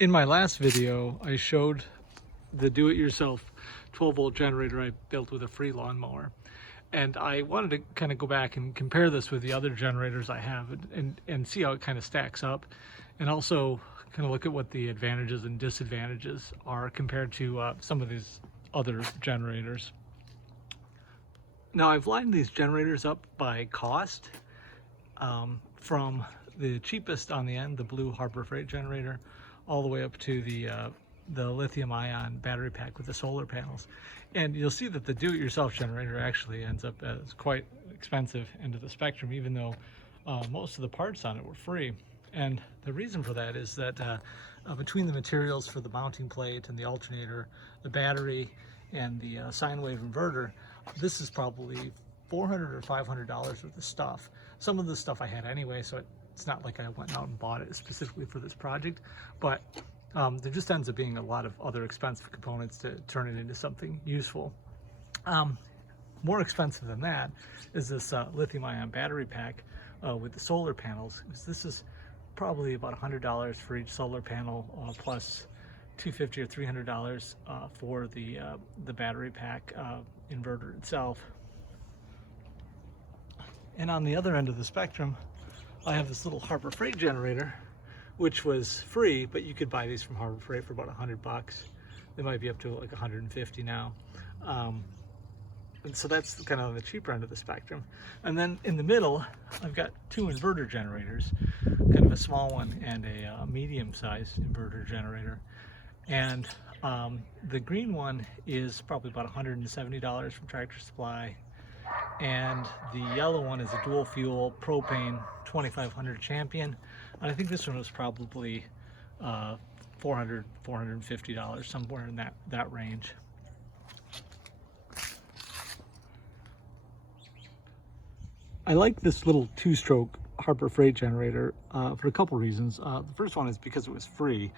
In my last video, I showed the do-it-yourself 12-volt generator I built with a free lawnmower. And I wanted to kind of go back and compare this with the other generators I have and see how it kind of stacks up. And also kind of look at what the advantages and disadvantages are compared to some of these other generators. Now I've lined these generators up by cost from the cheapest on the end, the blue Harbor Freight generator, all the way up to the lithium-ion battery pack with the solar panels. And you'll see that the do-it-yourself generator actually ends up as quite expensive end of the spectrum, even though most of the parts on it were free. And the reason for that is that between the materials for the mounting plate and the alternator, the battery, and the sine wave inverter, this is probably $400 or $500 worth of stuff. Some of the stuff I had anyway, so it's not like I went out and bought it specifically for this project, but there just ends up being a lot of other expensive components to turn it into something useful. More expensive than that is this lithium-ion battery pack with the solar panels. This is probably about $100 for each solar panel, plus $250 or $300 for the battery pack inverter itself. And on the other end of the spectrum, I have this little Harbor Freight generator, which was free, but you could buy these from Harbor Freight for about $100. They might be up to like 150 now. And so that's kind of on the cheaper end of the spectrum. And then in the middle, I've got two inverter generators, kind of a small one and a medium-sized inverter generator. And the green one is probably about $170 from Tractor Supply. And the yellow one is a dual fuel propane 2500 Champion. And I think this one was probably $400, $450, somewhere in that range. I like this little two-stroke Harbor Freight generator for a couple reasons. The first one is because it was free.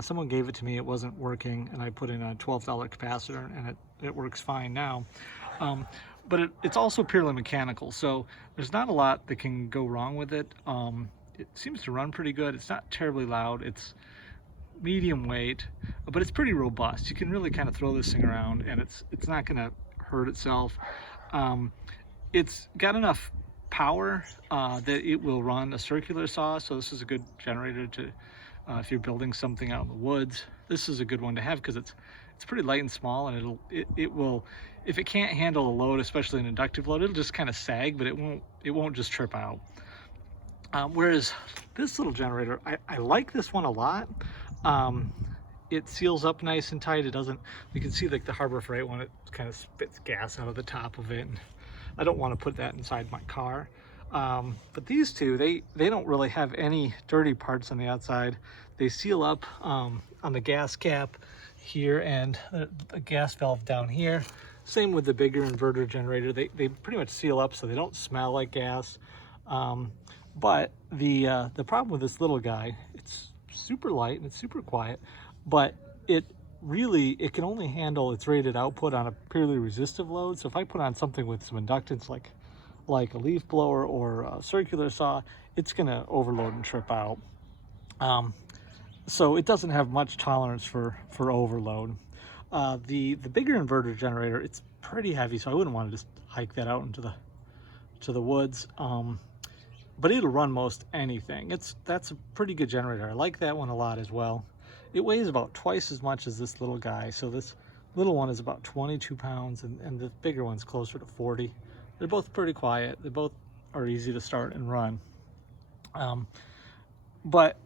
Someone gave it to me, it wasn't working, and I put in a $12 capacitor, and it works fine now. But it's also purely mechanical, so there's not a lot that can go wrong with it. It seems to run pretty good. It's not terribly loud. It's medium weight, but it's pretty robust. You can really kind of throw this thing around, and it's not going to hurt itself. It's got enough power that it will run a circular saw, so this is a good generator to if you're building something out in the woods. This is a good one to have because it's pretty light and small, and it will, if it can't handle a load, especially an inductive load, it'll just kind of sag, but it won't just trip out. Whereas this little generator, I like this one a lot. It seals up nice and tight. It doesn't, you can see like the Harbor Freight one, it kind of spits gas out of the top of it. And I don't want to put that inside my car. But these two, they don't really have any dirty parts on the outside. They seal up on the gas cap here and the gas valve down here. Same with the bigger inverter generator. They pretty much seal up so they don't smell like gas. But the problem with this little guy, it's super light and it's super quiet, but it can only handle its rated output on a purely resistive load. So if I put on something with some inductance like a leaf blower or a circular saw, it's gonna overload and trip out. So it doesn't have much tolerance for overload. The bigger inverter generator, it's pretty heavy, so I wouldn't want to just hike that out into the woods. But it'll run most anything. That's a pretty good generator. I like that one a lot as well. It weighs about twice as much as this little guy. So this little one is about 22 pounds and the bigger one's closer to 40. They're both pretty quiet. They both are easy to start and run. But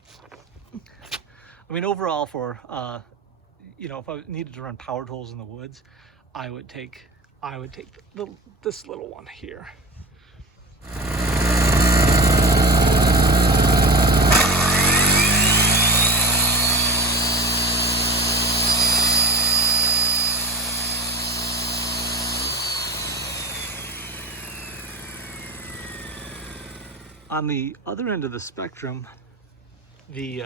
I mean, overall for, you know, if I needed to run power tools in the woods, I would take this little one here. On the other end of the spectrum, the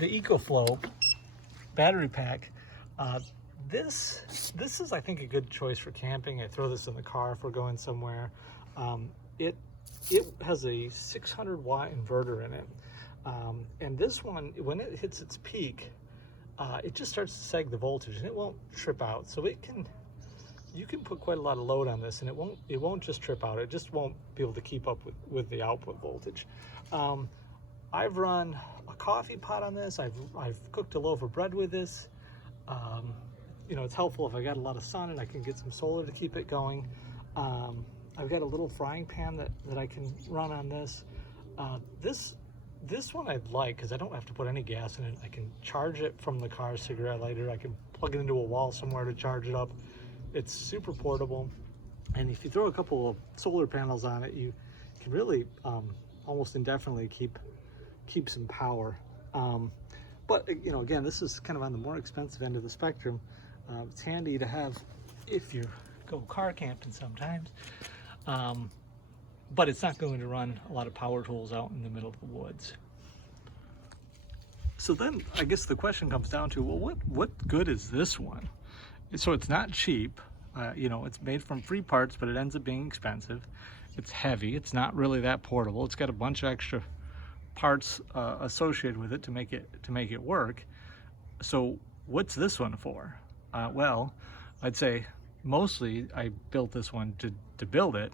EcoFlow battery pack, this is, I think, a good choice for camping. I throw this in the car if we're going somewhere. It has a 600 watt inverter in it. And this one, when it hits its peak, it just starts to sag the voltage and it won't trip out. So you can put quite a lot of load on this and it won't just trip out. It just won't be able to keep up with the output voltage. I've run a coffee pot on this. I've cooked a loaf of bread with this. You know, it's helpful if I got a lot of sun and I can get some solar to keep it going. I've got a little frying pan that I can run on this. This one I'd like because I don't have to put any gas in it. I can charge it from the car cigarette lighter. I can plug it into a wall somewhere to charge it up. It's super portable. And if you throw a couple of solar panels on it, you can really almost indefinitely keep some power. But you know, again, this is kind of on the more expensive end of the spectrum. It's handy to have if you go car camping sometimes. But it's not going to run a lot of power tools out in the middle of the woods. So then I guess the question comes down to, well, what good is this one? So it's not cheap. You know, it's made from free parts, but it ends up being expensive. It's heavy. It's not really that portable. It's got a bunch of extra parts associated with it to make it work. So what's this one for? Well, I'd say mostly I built this one to build it.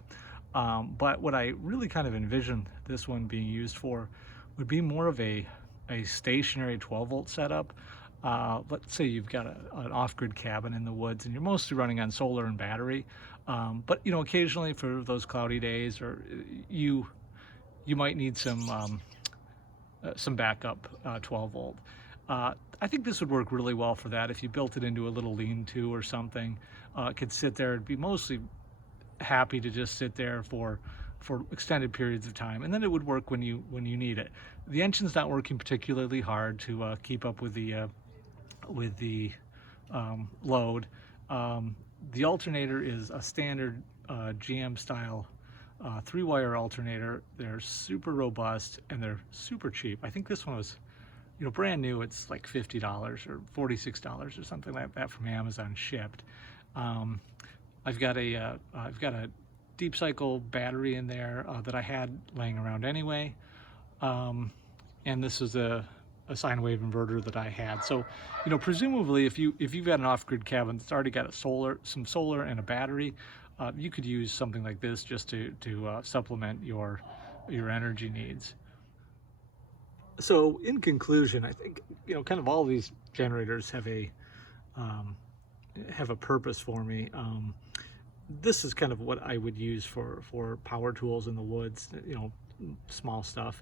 But what I really kind of envisioned this one being used for would be more of a stationary 12-volt setup. Let's say you've got an off-grid cabin in the woods and you're mostly running on solar and battery. But you know, occasionally for those cloudy days, or you might need some backup 12-volt. I think this would work really well for that. If you built it into a little lean-to or something, it could sit there. It'd be mostly happy to just sit there for extended periods of time, and then it would work when you need it. The engine's not working particularly hard to keep up with the load. The alternator is a standard GM style 3-wire alternator. They're super robust and they're super cheap. I think this one was, you know, brand new. It's like $50 or $46 or something like that from Amazon shipped. I've got a deep cycle battery in there that I had laying around anyway, and this is a sine wave inverter that I had. So, you know, presumably if you've got an off-grid cabin that's already got some solar and a battery, you could use something like this just to supplement your energy needs. So in conclusion, I think, you know, kind of all these generators have a purpose for me. This is kind of what I would use for power tools in the woods, you know, small stuff.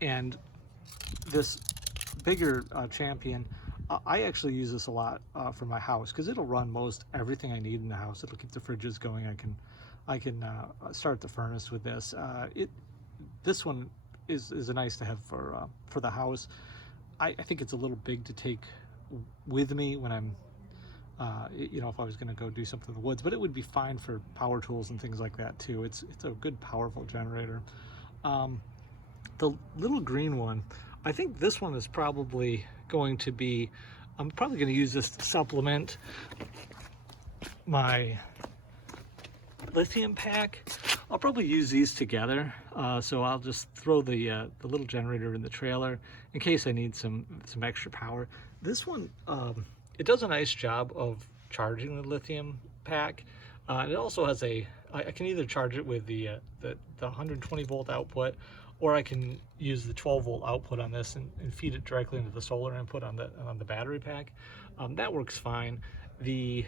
And this bigger Champion, I actually use this a lot for my house because it'll run most everything I need in the house. It'll keep the fridges going. I can start the furnace with this. This one is nice to have for the house. I think it's a little big to take with me when I'm you know, if I was going to go do something in the woods, but it would be fine for power tools and things like that too. It's a good, powerful generator. The little green one, I think this one is probably going to be, I'm probably going to use this to supplement my lithium pack. I'll probably use these together. So I'll just throw the little generator in the trailer in case I need some extra power. This one, it does a nice job of charging the lithium pack. It also has I can either charge it with the 120 volt output, or I can use the 12 volt output on this and feed it directly into the solar input on the battery pack. That works fine. The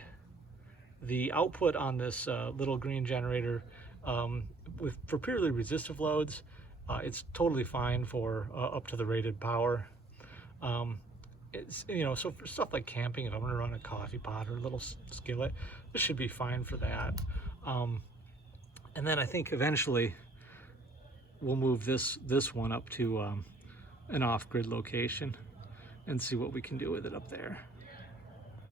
output on this little green generator, for purely resistive loads, it's totally fine for up to the rated power. It's, you know, so for stuff like camping, if I'm going to run a coffee pot or a little skillet, this should be fine for that. And then I think eventually we'll move this one up to an off-grid location and see what we can do with it up there.